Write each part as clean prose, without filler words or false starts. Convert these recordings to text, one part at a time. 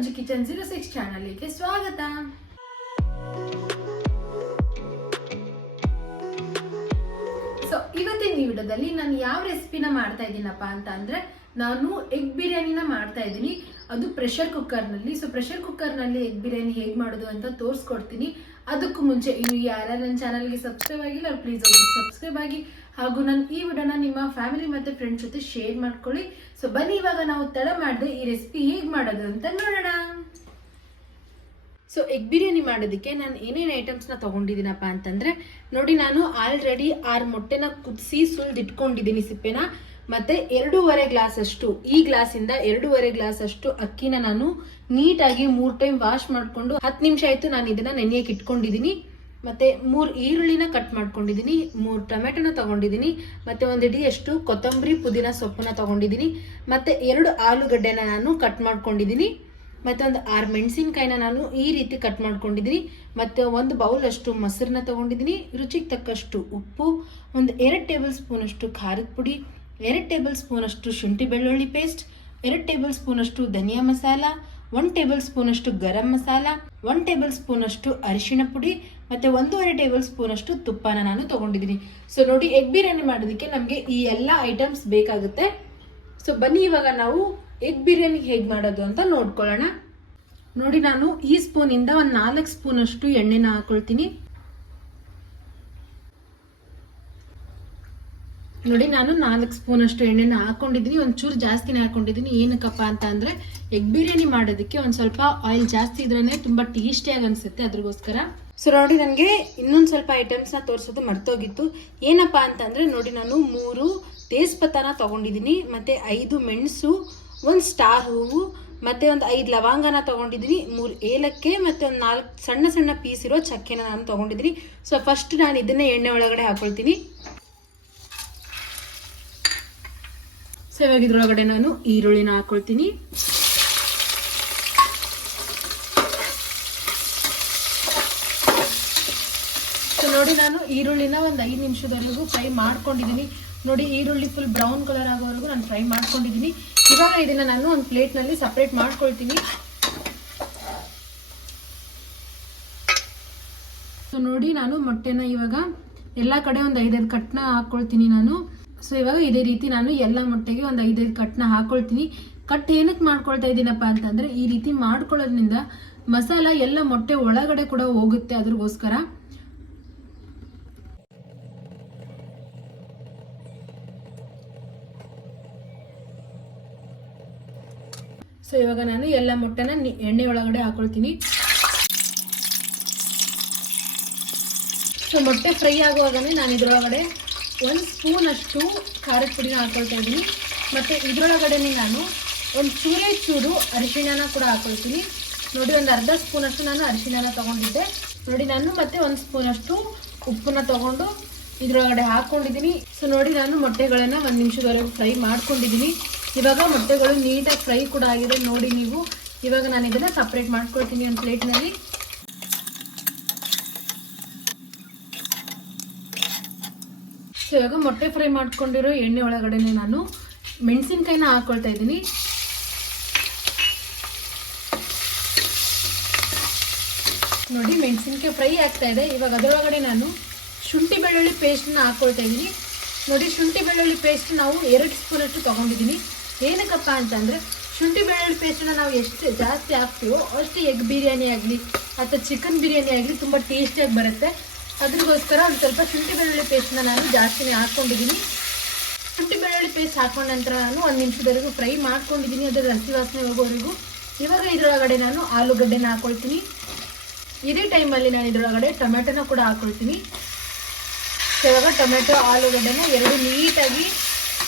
ಮಂಜು kitchen 06 ಚಾನಲ್ಗೆ ಸ್ವಾಗತ. So ಇವತ್ತಿನ ವಿಡಿಯೋದಲ್ಲಿ ನಾನು ಯಾವ ರೆಸಿಪಿನ ಮಾಡ್ತಾ ಇದ್ದೀನಪ್ಪ ಅಂತ ಅಂದ್ರೆ ನಾನು ಎಗ್ ಬಿರಿಯಾನಿನ ಮಾಡ್ತಾ ಇದ್ದೀನಿ. ಅದು ಪ್ರೆಷರ್ ಕುಕ್ಕರ್ನಲ್ಲಿ. ಸೊ ಪ್ರೆಷರ್ ಕುಕ್ಕರ್ನಲ್ಲಿ ಎಗ್ ಬಿರಿಯಾನಿ ಹೇಗೆ ಮಾಡೋದು ಅಂತ ತೋರಿಸ್ಕೊಡ್ತೀನಿ. ಅದಕ್ಕೂ ಮುಂಚೆ ಇನ್ನು ಯಾರು ನನ್ನ ಚಾನಲ್ಗೆ ಸಬ್ಸ್ಕ್ರೈಬ್ ಆಗಿಲ್ಲ ಅವ್ರು ಪ್ಲೀಸ್ ಹೋಗಿ ಸಬ್ಸ್ಕ್ರೈಬ್ ಆಗಿ, ಹಾಗೂ ನಾನು ಈ ವಿಡಿಯೋನ ನಿಮ್ಮ ಫ್ಯಾಮಿಲಿ ಮತ್ತು ಫ್ರೆಂಡ್ಸ್ ಜೊತೆ ಶೇರ್ ಮಾಡ್ಕೊಳ್ಳಿ. ಸೊ ಬನ್ನಿ ಇವಾಗ ನಾವು ತಡ ಮಾಡದೆ ಈ ರೆಸಿಪಿ ಹೇಗೆ ಮಾಡೋದು ಅಂತ ನೋಡೋಣ. ಸೊ ಎಗ್ ಬಿರಿಯಾನಿ ಮಾಡೋದಕ್ಕೆ ನಾನು ಏನೇನು ಐಟಮ್ಸ್ನ ತೊಗೊಂಡಿದ್ದೀನಪ್ಪ ಅಂತಂದರೆ ನೋಡಿ, ನಾನು ಆಲ್ರೆಡಿ 6 ಮೊಟ್ಟೆನ ಕುದಿಸಿ ಸುಲಿದಿಟ್ಕೊಂಡಿದ್ದೀನಿ ಸಿಪ್ಪೆನ. ಮತ್ತು 2.5 ಗ್ಲಾಸ್ ಅಷ್ಟು, ಈ ಗ್ಲಾಸಿಂದ 2.5 ಗ್ಲಾಸ್ ಅಷ್ಟು ಅಕ್ಕಿನ ನಾನು ನೀಟಾಗಿ 3 ಟೈಮ್ ವಾಶ್ ಮಾಡಿಕೊಂಡು 10 ನಿಮಿಷ ಆಯಿತು ನಾನು ಇದನ್ನು ನೆನೆಯಕ್ಕೆ ಇಟ್ಕೊಂಡಿದ್ದೀನಿ. ಮತ್ತು 3 ಈರುಳ್ಳಿನ ಕಟ್ ಮಾಡ್ಕೊಂಡಿದ್ದೀನಿ, 3 ಟೊಮೆಟೊನ ತೊಗೊಂಡಿದ್ದೀನಿ, ಮತ್ತು 1 ಹಿಡಿಯಷ್ಟು ಕೊತ್ತಂಬರಿ ಪುದೀನ ಸೊಪ್ಪನ್ನ ತೊಗೊಂಡಿದ್ದೀನಿ, ಮತ್ತು 2 ಆಲೂಗಡ್ಡೆನ ನಾನು ಕಟ್ ಮಾಡ್ಕೊಂಡಿದ್ದೀನಿ, ಮತ್ತು 6 ಮೆಣಸಿನ್ಕಾಯಿನ ನಾನು ಈ ರೀತಿ ಕಟ್ ಮಾಡ್ಕೊಂಡಿದ್ದೀನಿ, ಮತ್ತು 1 ಬೌಲ್ ಅಷ್ಟು ಮೊಸರನ್ನ ತೊಗೊಂಡಿದ್ದೀನಿ, ರುಚಿಗೆ ತಕ್ಕಷ್ಟು ಉಪ್ಪು, 2 ಟೇಬಲ್ ಸ್ಪೂನ್ ಅಷ್ಟು ಖಾರದ ಪುಡಿ, 2 ಟೇಬಲ್ ಸ್ಪೂನ್ ಅಷ್ಟು ಶುಂಠಿ ಬೆಳ್ಳುಳ್ಳಿ ಪೇಸ್ಟ್, 2 ಟೇಬಲ್ ಸ್ಪೂನ್ ಅಷ್ಟು ಧನಿಯಾ ಮಸಾಲ, 1 ಟೇಬಲ್ ಸ್ಪೂನ್ ಅಷ್ಟು ಗರಂ ಮಸಾಲ, 1 ಟೇಬಲ್ ಸ್ಪೂನ್ ಅಷ್ಟು ಅರಿಶಿಣ ಪುಡಿ, ಮತ್ತು 1.5 ಟೇಬಲ್ ಸ್ಪೂನ್ ಅಷ್ಟು ತುಪ್ಪನ ನಾನು ತೊಗೊಂಡಿದ್ದೀನಿ. ಸೊ ನೋಡಿ, ಎಗ್ ಬಿರಿಯಾನಿ ಮಾಡೋದಕ್ಕೆ ನಮಗೆ ಈ ಎಲ್ಲ ಐಟಮ್ಸ್ ಬೇಕಾಗುತ್ತೆ. ಸೊ ಬನ್ನಿ ಇವಾಗ ನಾವು ಎಗ್ ಬಿರಿಯಾನಿ ಹೇಗೆ ಮಾಡೋದು ಅಂತ ನೋಡ್ಕೊಳ್ಳೋಣ. ನೋಡಿ, ನಾನು ಈ ಸ್ಪೂನಿಂದ 4 ಸ್ಪೂನ್ ಅಷ್ಟು ಎಣ್ಣೆನ ಹಾಕೊಳ್ತೀನಿ. ನೋಡಿ, ನಾನು 4 ಸ್ಪೂನ್ ಅಷ್ಟು ಎಣ್ಣೆನ ಹಾಕೊಂಡಿದ್ದೀನಿ, ಒಂಚೂರು ಜಾಸ್ತಿನೇ ಹಾಕೊಂಡಿದ್ದೀನಿ. ಏನಕ್ಕಪ್ಪ ಅಂತ ಅಂದ್ರೆ ಎಗ್ ಬಿರಿಯಾನಿ ಮಾಡೋದಕ್ಕೆ ಒಂದು ಸ್ವಲ್ಪ ಆಯಿಲ್ ಜಾಸ್ತಿ ಇದ್ರೇನೆ ತುಂಬಾ ಟೇಸ್ಟಿಯಾಗಿ ಅನ್ಸುತ್ತೆ, ಅದ್ರಗೋಸ್ಕರ. ಸೊ ನೋಡಿ, ನನಗೆ ಇನ್ನೊಂದು ಸ್ವಲ್ಪ ಐಟಮ್ಸ್ನ ತೋರಿಸೋದು ಮರ್ತೋಗಿತ್ತು. ಏನಪ್ಪ ಅಂತಂದ್ರೆ ನೋಡಿ, ನಾನು 3 ತೇಜ್ಪತ್ತಾನ ತೊಗೊಂಡಿದ್ದೀನಿ, ಮತ್ತು 5 ಮೆಣಸು, 1 ಸ್ಟಾರ್ ಹೂವು, ಮತ್ತು 5 ಲವಂಗನ ತೊಗೊಂಡಿದ್ದೀನಿ, 3 ಏಲಕ್ಕಿ, ಮತ್ತು 4 ಸಣ್ಣ ಸಣ್ಣ ಪೀಸ್ ಇರೋ ಚಕ್ಕೆನ ನಾನು ತೊಗೊಂಡಿದ್ದೀನಿ. ಸೊ ಫಸ್ಟ್ ನಾನು ಇದನ್ನೇ ಎಣ್ಣೆ ಒಳಗಡೆ ಹಾಕೊಳ್ತೀನಿ. ಸೊ ಇವಾಗ ಇದ್ರೊಳಗಡೆ ನಾನು ಈರುಳ್ಳಿನ ಹಾಕೊಳ್ತೀನಿ. ಸೊ ನೋಡಿ, ನಾನು ಈರುಳ್ಳಿನ 5 ನಿಮಿಷದವರೆಗೂ ಫ್ರೈ ಮಾಡ್ಕೊಂಡಿದ್ದೀನಿ. ನೋಡಿ, ಈರುಳ್ಳಿ ಫುಲ್ ಬ್ರೌನ್ ಕಲರ್ ಆಗೋವರೆಗೂ ನಾನು ಫ್ರೈ ಮಾಡ್ಕೊಂಡಿದ್ದೀನಿ. ಇವಾಗ ಇದನ್ನ ನಾನು ಒಂದು ಪ್ಲೇಟ್ನಲ್ಲಿ ಸಪ್ರೇಟ್ ಮಾಡ್ಕೊಳ್ತೀನಿ. ಸೊ ನೋಡಿ, ನಾನು ಮೊಟ್ಟೆನ ಇವಾಗ ಎಲ್ಲ ಕಡೆ 5-5 ಕಟ್ನ ಹಾಕ್ಕೊಳ್ತೀನಿ ನಾನು. ಸೊ ಇವಾಗ ಇದೇ ರೀತಿ ನಾನು ಎಲ್ಲ ಮೊಟ್ಟೆಗೆ 5-5 ಕಟ್ನ ಹಾಕೊಳ್ತೀನಿ. ಕಟ್ ಏನಕ್ಕೆ ಮಾಡ್ಕೊಳ್ತಾ ಇದ್ದೀನಪ್ಪ ಅಂತಂದ್ರೆ ಈ ರೀತಿ ಮಾಡ್ಕೊಳ್ಳೋದ್ರಿಂದ ಮಸಾಲ ಎಲ್ಲ ಮೊಟ್ಟೆ ಒಳಗಡೆ ಕೂಡ ಹೋಗುತ್ತೆ, ಅದ್ರಗೋಸ್ಕರ. ಸೊ ಇವಾಗ ನಾನು ಎಲ್ಲ ಮೊಟ್ಟೆನ ಎಣ್ಣೆ ಒಳಗಡೆ ಹಾಕೊಳ್ತೀನಿ. ಸೊ ಮೊಟ್ಟೆ ಫ್ರೈ ಆಗುವಾಗನೇ ನಾನು ಇದ್ರೊಳಗಡೆ 1 ಸ್ಪೂನ್ ಅಷ್ಟು ಖಾರದ ಪುಡಿನ ಹಾಕೊಳ್ತಾ ಇದ್ದೀನಿ, ಮತ್ತು ಇದರೊಳಗಡೆನೆ ನಾನು ಒಂದು ಚೂರು ಅರಿಶಿಣನ ಕೂಡ ಹಾಕೊಳ್ತೀನಿ. ನೋಡಿ, ಒಂದು ಅರ್ಧ ಸ್ಪೂನ್ ಅಷ್ಟು ನಾನು ಅರಿಶಿಣನ ತೊಗೊಂಡಿದ್ದೆ. ನೋಡಿ, ನಾನು ಮತ್ತೆ 1 ಸ್ಪೂನ್ ಅಷ್ಟು ಉಪ್ಪನ್ನ ತೊಗೊಂಡು ಇದ್ರೊಳಗಡೆ ಹಾಕ್ಕೊಂಡಿದ್ದೀನಿ. ಸೊ ನೋಡಿ, ನಾನು ಮೊಟ್ಟೆಗಳನ್ನು 1 ನಿಮಿಷದವರೆಗೂ ಫ್ರೈ ಮಾಡ್ಕೊಂಡಿದ್ದೀನಿ. ಇವಾಗ ಮೊಟ್ಟೆಗಳು ನೀಟಾಗಿ ಫ್ರೈ ಕೂಡ ಆಗಿದೆ ನೋಡಿ ನೀವು. ಇವಾಗ ನಾನು ಇದನ್ನು ಸಪ್ರೇಟ್ ಮಾಡ್ಕೊಳ್ತೀನಿ ಒಂದು ಪ್ಲೇಟ್ನಲ್ಲಿ. ಸೊ ಇವಾಗ ಮೊಟ್ಟೆ ಫ್ರೈ ಮಾಡ್ಕೊಂಡಿರೋ ಎಣ್ಣೆ ಒಳಗಡೆನೆ ನಾನು ಮೆಣಸಿನ್ಕಾಯಿನ ಹಾಕೊಳ್ತಾ ಇದ್ದೀನಿ. ನೋಡಿ, ಮೆಣಸಿನ್ಕಾಯಿ ಫ್ರೈ ಆಗ್ತಾ ಇದೆ. ಇವಾಗ ಅದರೊಳಗಡೆ ನಾನು ಶುಂಠಿ ಬೆಳ್ಳುಳ್ಳಿ ಪೇಸ್ಟ್ನ ಹಾಕೊಳ್ತಾ ಇದ್ದೀನಿ. ನೋಡಿ, ಶುಂಠಿ ಬೆಳ್ಳುಳ್ಳಿ ಪೇಸ್ಟ್ ನಾವು 2 ಸ್ಪೂನ್ ಅಷ್ಟು ತೊಗೊಂಡಿದ್ದೀನಿ. ಏನಕ್ಕಪ್ಪ ಅಂತಂದರೆ ಶುಂಠಿ ಬೆಳ್ಳುಳ್ಳಿ ಪೇಸ್ಟನ್ನ ನಾವು ಎಷ್ಟು ಜಾಸ್ತಿ ಹಾಕ್ತೀವೋ ಅಷ್ಟು ಎಗ್ ಬಿರಿಯಾನಿ ಆಗಲಿ ಅಥವಾ ಚಿಕನ್ ಬಿರಿಯಾನಿ ಆಗಲಿ ತುಂಬ ಟೇಸ್ಟಿಯಾಗಿ ಬರುತ್ತೆ. ಅದ್ರಗೋಸ್ಕರ ಒಂದು ಸ್ವಲ್ಪ ಶುಂಠಿ ಬೆಳ್ಳುಳ್ಳಿ ಪೇಸ್ಟ್ನ ನಾನು ಜಾಸ್ತಿನೇ ಹಾಕ್ಕೊಂಡಿದ್ದೀನಿ. ಶುಂಠಿ ಬೆಳ್ಳುಳ್ಳಿ ಪೇಸ್ಟ್ ಹಾಕೊಂಡ ನಂತರ ನಾನು 1 ನಿಮಿಷದವರೆಗೂ ಫ್ರೈ ಮಾಡ್ಕೊಂಡಿದ್ದೀನಿ, ಅದರ ಹಸಿ ವಾಸನೆ ಹೋಗೋವರೆಗೂ. ಇವಾಗ ಇದರೊಳಗಡೆ ನಾನು ಆಲೂಗಡ್ಡೆನ ಹಾಕ್ಕೊಳ್ತೀನಿ. ಇದೇ ಟೈಮಲ್ಲಿ ನಾನು ಇದರೊಳಗಡೆ ಟೊಮೆಟೊನ ಕೂಡ ಹಾಕ್ಕೊಳ್ತೀನಿ. ಇವಾಗ ಟೊಮೆಟೊ ಆಲೂಗಡ್ಡೆನ 2 ನೀಟಾಗಿ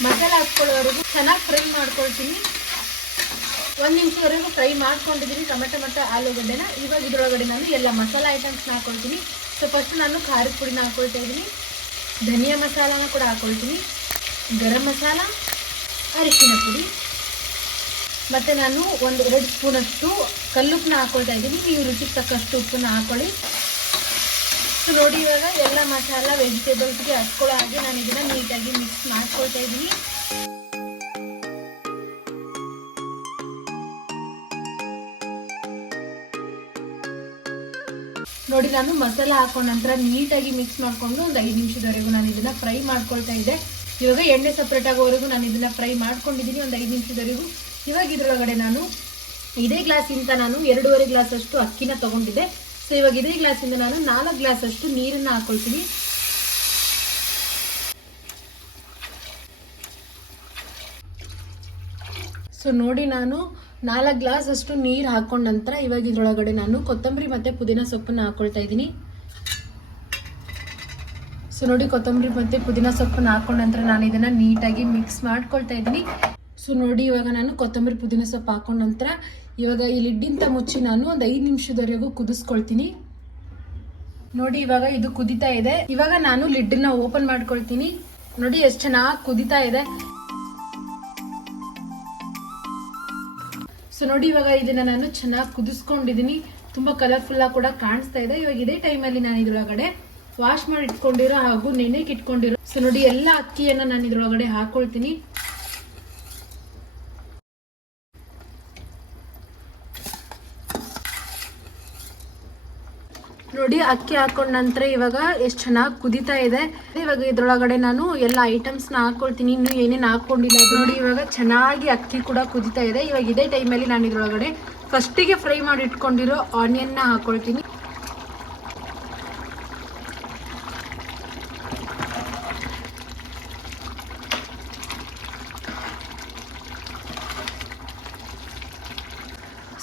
ಮಸಾಲೆ ಹಾಕ್ಕೊಳ್ಳೋವರೆಗೂ ಚೆನ್ನಾಗಿ ಫ್ರೈ ಮಾಡ್ಕೊಳ್ತೀನಿ. 1 ನಿಮಿಷವರೆಗೂ ಫ್ರೈ ಮಾಡ್ಕೊಂಡಿದ್ದೀನಿ ಟೊಮೆಟೊ ಮತ್ತು ಆಲೂಗಡ್ಡೆನ. ಇವಾಗ ಇದರೊಳಗಡೆ ನಾನು ಎಲ್ಲ ಮಸಾಲೆ ಐಟಮ್ಸ್ನ ಹಾಕ್ಕೊಳ್ತೀನಿ. ಸೊ ಫಸ್ಟ್ ನಾನು ಖಾರದ ಪುಡಿನ ಹಾಕ್ಕೊಳ್ತಾ ಇದ್ದೀನಿ, ಧನಿಯಾ ಮಸಾಲಾನ ಕೂಡ ಹಾಕ್ಕೊಳ್ತೀನಿ, ಗರಂ ಮಸಾಲ, ಅರಿಶಿಣ ಪುಡಿ, ಮತ್ತು ನಾನು 1-2 ಸ್ಪೂನಷ್ಟು ಕಲ್ಲುಪ್ಪನ್ನ ಹಾಕ್ಕೊಳ್ತಾ ಇದ್ದೀನಿ. ನೀವು ರುಚಿಗೆ ತಕ್ಕಷ್ಟು ಉಪ್ಪನ್ನ ಹಾಕ್ಕೊಳ್ಳಿ. ಸೊ ನೋಡಿ, ಇವಾಗ ಎಲ್ಲ ಮಸಾಲ ವೆಜಿಟೇಬಲ್ಸ್ಗೆ ಹಚ್ಕೊಳ್ಳೋ ಹಾಗೆ ನಾನು ಇದನ್ನು ನೀಟಾಗಿ ಮಿಕ್ಸ್ ಮಾಡ್ಕೊಳ್ತಾ ಇದ್ದೀನಿ. ನೋಡಿ ನಾನು ಮಸಾಲ ಹಾಕೊಂಡ ನಂತರ ನೀಟಾಗಿ ಮಿಕ್ಸ್ ಮಾಡಿಕೊಂಡು ಒಂದು 5 ನಿಮಿಷದವರೆಗೂ ನಾನು ಇದನ್ನು ಫ್ರೈ ಮಾಡ್ಕೊಳ್ತಾ ಇದ್ದೆ. ಇವಾಗ ಎಣ್ಣೆ ಸಪ್ರೇಟ್ ಆಗೋವರೆಗೂ ನಾನು ಇದನ್ನು ಫ್ರೈ ಮಾಡ್ಕೊಂಡಿದ್ದೀನಿ ಒಂದು 5 ನಿಮಿಷದವರೆಗೂ. ಇವಾಗ ಇದರೊಳಗಡೆ ನಾನು ಇದೇ ಗ್ಲಾಸಿಂದ ನಾನು 2.5 ಗ್ಲಾಸ್ ಅಷ್ಟು ಅಕ್ಕಿನ ತೊಗೊಂಡಿದ್ದೆ. ಸೊ ಇವಾಗ ಇದೇ ಗ್ಲಾಸಿಂದ ನಾನು 4 ಗ್ಲಾಸ್ ಅಷ್ಟು ನೀರನ್ನು ಹಾಕೊಳ್ತೀನಿ. ಸೊ ನೋಡಿ ನಾನು 4 ಗ್ಲಾಸ್ ಅಷ್ಟು ನೀರು ಹಾಕೊಂಡ ನಂತರ ಇವಾಗ ಇದರೊಳಗಡೆ ನಾನು ಕೊತ್ತಂಬರಿ ಮತ್ತು ಪುದೀನ ಸೊಪ್ಪನ್ನು ಹಾಕೊಳ್ತಾ ಇದ್ದೀನಿ. ಸೊ ನೋಡಿ ಕೊತ್ತಂಬರಿ ಮತ್ತು ಪುದೀನ ಸೊಪ್ಪನ್ನು ಹಾಕೊಂಡ ನಂತರ ನಾನು ಇದನ್ನು ನೀಟಾಗಿ ಮಿಕ್ಸ್ ಮಾಡ್ಕೊಳ್ತಾ ಇದ್ದೀನಿ. ಸೊ ನೋಡಿ ಇವಾಗ ನಾನು ಕೊತ್ತಂಬರಿ ಪುದೀನ ಸೊಪ್ಪು ಹಾಕೊಂಡ ನಂತರ ಇವಾಗ ಈ ಲಿಡ್ಡಿಂದ ಮುಚ್ಚಿ ನಾನು ಒಂದು 5 ನಿಮಿಷದವರೆಗೂ ಕುದಿಸ್ಕೊಳ್ತೀನಿ. ನೋಡಿ ಇವಾಗ ಇದು ಕುದಿತಾ ಇದೆ. ಇವಾಗ ನಾನು ಲಿಡ್ಡನ್ನ ಓಪನ್ ಮಾಡ್ಕೊಳ್ತೀನಿ. ನೋಡಿ ಎಷ್ಟು ಚೆನ್ನಾಗಿ ಕುದಿತಾ ಇದೆ. ಸೊ ನೋಡಿ ಇವಾಗ ಇದನ್ನ ನಾನು ಚೆನ್ನಾಗಿ ಕುದಿಸ್ಕೊಂಡಿದ್ದೀನಿ. ತುಂಬಾ ಕಲರ್ಫುಲ್ ಆಗಿ ಕೂಡ ಕಾಣಿಸ್ತಾ ಇದೆ. ಇವಾಗ ಇದೇ ಟೈಮಲ್ಲಿ ನಾನು ಇದ್ರೊಳಗಡೆ ವಾಶ್ ಮಾಡಿ ಇಟ್ಕೊಂಡಿರೋ ಹಾಗೂ ನೆನೆಗೆ ಇಟ್ಕೊಂಡಿರೋ ಸೊ ನೋಡಿ ಎಲ್ಲ ಅಕ್ಕಿಯನ್ನ ನಾನು ಇದ್ರೊಳಗಡೆ ಹಾಕೊಳ್ತೀನಿ. ನೋಡಿ ಅಕ್ಕಿ ಹಾಕೊಂಡ ನಂತರ ಇವಾಗ ಎಷ್ಟು ಚೆನ್ನಾಗಿ ಕುದಿತಾ ಇದೆ. ಇವಾಗ ಇದ್ರೊಳಗಡೆ ನಾನು ಎಲ್ಲ ಐಟಮ್ಸ್ನ ಹಾಕೊಳ್ತೀನಿ. ಇನ್ನು ಏನೇನು ಹಾಕೊಂಡಿಲ್ಲ ನೋಡಿ. ಇವಾಗ ಚೆನ್ನಾಗಿ ಅಕ್ಕಿ ಕೂಡ ಕುದಿತಾ ಇದೆ. ಇವಾಗ ಇದೇ ಟೈಮಲ್ಲಿ ನಾನು ಇದ್ರೊಳಗಡೆ ಫಸ್ಟಿಗೆ ಫ್ರೈ ಮಾಡಿ ಇಟ್ಕೊಂಡಿರೋ ಆನಿಯನ್ನ ಹಾಕೊಳ್ತೀನಿ.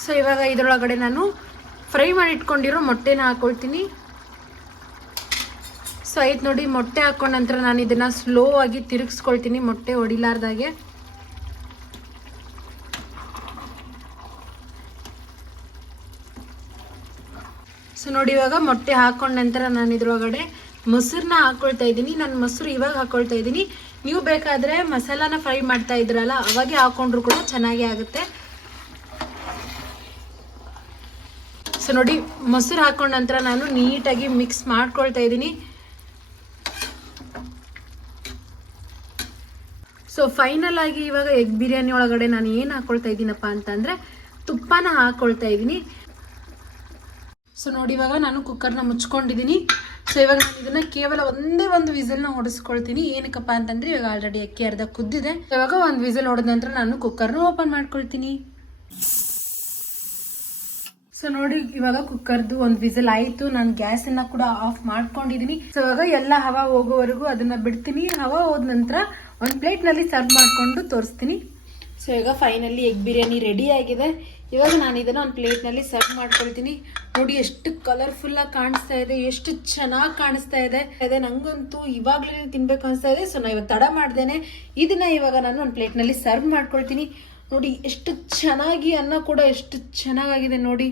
ಸೊ ಇವಾಗ ಇದರೊಳಗಡೆ ನಾನು ಫ್ರೈ ಮಾಡಿ ಇಟ್ಕೊಂಡಿರೋ ಮೊಟ್ಟೆನ ಹಾಕೊಳ್ತೀನಿ. ಸೊ ಆಯ್ತು ನೋಡಿ, ಮೊಟ್ಟೆ ಹಾಕೊಂಡ ನಂತರ ನಾನು ಇದನ್ನು ಸ್ಲೋ ಆಗಿ ತಿರುಗಿಸ್ಕೊಳ್ತೀನಿ ಮೊಟ್ಟೆ ಹೊಡಿಲಾರ್ದಾಗೆ. ಸೊ ನೋಡಿ ಇವಾಗ ಮೊಟ್ಟೆ ಹಾಕೊಂಡ ನಂತರ ನಾನು ಇದ್ರೊಳಗಡೆ ಮೊಸರನ್ನ ಹಾಕೊಳ್ತಾ ಇದ್ದೀನಿ. ನಾನು ಮೊಸರು ಇವಾಗ ಹಾಕೊಳ್ತಾ ಇದ್ದೀನಿ. ನೀವು ಬೇಕಾದರೆ ಮಸಾಲಾನ ಫ್ರೈ ಮಾಡ್ತಾ ಇದ್ರಲ್ಲ ಅವಾಗೆ ಹಾಕೊಂಡ್ರು ಕೂಡ ಚೆನ್ನಾಗೇ ಆಗುತ್ತೆ. ಸೊ ನೋಡಿ ಮೊಸರು ಹಾಕೊಂಡ ನಂತರ ನಾನು ನೀಟಾಗಿ ಮಿಕ್ಸ್ ಮಾಡ್ಕೊಳ್ತಾ ಇದ್ದೀನಿ. ಸೊ ಫೈನಲ್ ಆಗಿ ಇವಾಗ ಎಗ್ ಬಿರಿಯಾನಿ ಒಳಗಡೆ ನಾನು ಏನು ಹಾಕೊಳ್ತಾ ಇದ್ದೀನಪ್ಪ ಅಂತಂದರೆ ತುಪ್ಪನ ಹಾಕೊಳ್ತಾ ಇದ್ದೀನಿ. ಸೊ ನೋಡಿ ಇವಾಗ ನಾನು ಕುಕ್ಕರ್ನ ಮುಚ್ಕೊಂಡಿದ್ದೀನಿ. ಸೊ ಇವಾಗ ನಾನು ಇದನ್ನು ಕೇವಲ ಒಂದೇ ಒಂದು ವಿಸಲ್ನ ಹೊಡಿಸ್ಕೊಳ್ತೀನಿ. ಏನಕ್ಕಪ್ಪ ಅಂತಂದರೆ ಇವಾಗ ಆಲ್ರೆಡಿ ಅಕ್ಕಿ ಅರ್ಧ ಕುದ್ದಿದೆ. ಇವಾಗ ಒಂದು ವಿಸಲ್ ಹೊಡೆದ ನಂತರ ನಾನು ಕುಕ್ಕರ್ನ ಓಪನ್ ಮಾಡ್ಕೊಳ್ತೀನಿ. ಸೊ ನೋಡಿ ಇವಾಗ ಕುಕ್ಕರ್ದು ಒಂದು ವಿಸಲ್ ಆಯಿತು. ನಾನು ಗ್ಯಾಸನ್ನು ಕೂಡ ಆಫ್ ಮಾಡ್ಕೊಂಡಿದ್ದೀನಿ. ಸೊ ಇವಾಗ ಎಲ್ಲ ಹವಾ ಹೋಗೋವರೆಗೂ ಅದನ್ನು ಬಿಡ್ತೀನಿ. ಹವಾ ಹೋದ ನಂತರ ಒಂದು ಪ್ಲೇಟ್ನಲ್ಲಿ ಸರ್ವ್ ಮಾಡಿಕೊಂಡು ತೋರಿಸ್ತೀನಿ. ಸೊ ಇವಾಗ ಫೈನಲಿ ಎಗ್ ಬಿರಿಯಾನಿ ರೆಡಿ ಆಗಿದೆ. ಇವಾಗ ನಾನು ಇದನ್ನು ಒಂದು ಪ್ಲೇಟ್ನಲ್ಲಿ ಸರ್ವ್ ಮಾಡ್ಕೊಳ್ತೀನಿ. ನೋಡಿ ಎಷ್ಟು ಕಲರ್ಫುಲ್ಲಾಗಿ ಕಾಣಿಸ್ತಾ ಇದೆ, ಎಷ್ಟು ಚೆನ್ನಾಗಿ ಕಾಣಿಸ್ತಾ ಇದೆ. ನನಗಂತೂ ಇವಾಗಲೇ ತಿನ್ಬೇಕು ಅನಿಸ್ತಾ ಇದೆ. ಸೊ ನಾನು ಇವಾಗ ತಡ ಮಾಡ್ದೇನೆ ಇದನ್ನು ಇವಾಗ ನಾನು ಒಂದು ಪ್ಲೇಟ್ನಲ್ಲಿ ಸರ್ವ್ ಮಾಡ್ಕೊಳ್ತೀನಿ. ನೋಡಿ ಎಷ್ಟು ಚೆನ್ನಾಗಿ ಅನ್ನ ಕೂಡ ಎಷ್ಟು ಚೆನ್ನಾಗಾಗಿದೆ ನೋಡಿ.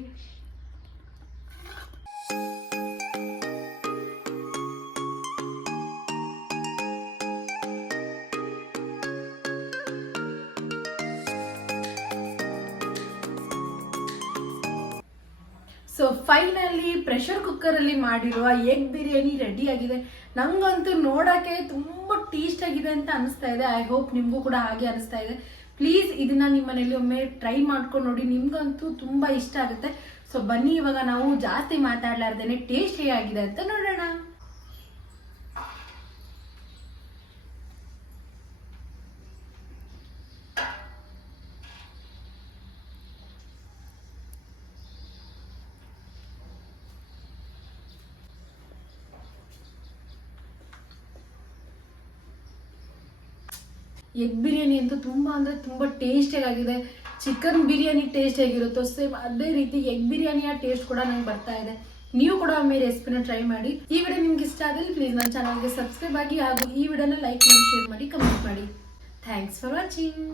ಸೊ ಫೈನಲಿ ಪ್ರೆಷರ್ ಕುಕ್ಕರಲ್ಲಿ ಮಾಡಿರುವ ಎಗ್ ಬಿರಿಯಾನಿ ರೆಡಿ ಆಗಿದೆ. ನನಗಂತೂ ನೋಡೋಕ್ಕೆ ತುಂಬ ಟೇಸ್ಟ್ ಆಗಿದೆ ಅಂತ ಅನಿಸ್ತಾ ಇದೆ. ಐ ಹೋಪ್ ನಿಮಗೂ ಕೂಡ ಹಾಗೆ ಅನಿಸ್ತಾ ಇದೆ. ಪ್ಲೀಸ್ ಇದನ್ನ ನಿಮ್ಮ ಮನೇಲಿ ಒಮ್ಮೆ ಟ್ರೈ ಮಾಡ್ಕೊಂಡು ನೋಡಿ, ನಿಮ್ಗಂತೂ ತುಂಬ ಇಷ್ಟ ಆಗುತ್ತೆ. ಸೊ ಬನ್ನಿ ಇವಾಗ ನಾವು ಜಾಸ್ತಿ ಮಾತಾಡ್ಲಾರ್ದೇನೆ ಟೇಸ್ಟ್ ಹೇಗಾಗಿದೆ ಅಂತ ನೋಡೋಣ. ಎಗ್ ಬಿರಿಯಾನಿ ಅಂತೂ ತುಂಬ ಅಂದರೆ ತುಂಬ ಟೇಸ್ಟಿಯಾಗಿದೆ. ಚಿಕನ್ ಬಿರಿಯಾನಿ ಟೇಸ್ಟ್ ಹೇಗಿರುತ್ತೋ ಸೇಮ್ ಅದೇ ರೀತಿ ಎಗ್ ಬಿರಿಯಾನಿಯ ಟೇಸ್ಟ್ ಕೂಡ ನಂಗೆ ಬರ್ತಾ ಇದೆ. ನೀವು ಕೂಡ ಒಮ್ಮೆ ರೆಸಿಪಿನ ಟ್ರೈ ಮಾಡಿ. ಈ ವಿಡಿಯೋ ನಿಮ್ಗೆ ಇಷ್ಟ ಆದರೆ ಪ್ಲೀಸ್ ನನ್ನ ಚಾನಲ್ಗೆ ಸಬ್ಸ್ಕ್ರೈಬ್ ಆಗಿ ಹಾಗೂ ಈ ವಿಡಿಯೋನ ಲೈಕ್ ಮಾಡಿ, ಶೇರ್ ಮಾಡಿ, ಕಮೆಂಟ್ ಮಾಡಿ. Thanks for watching.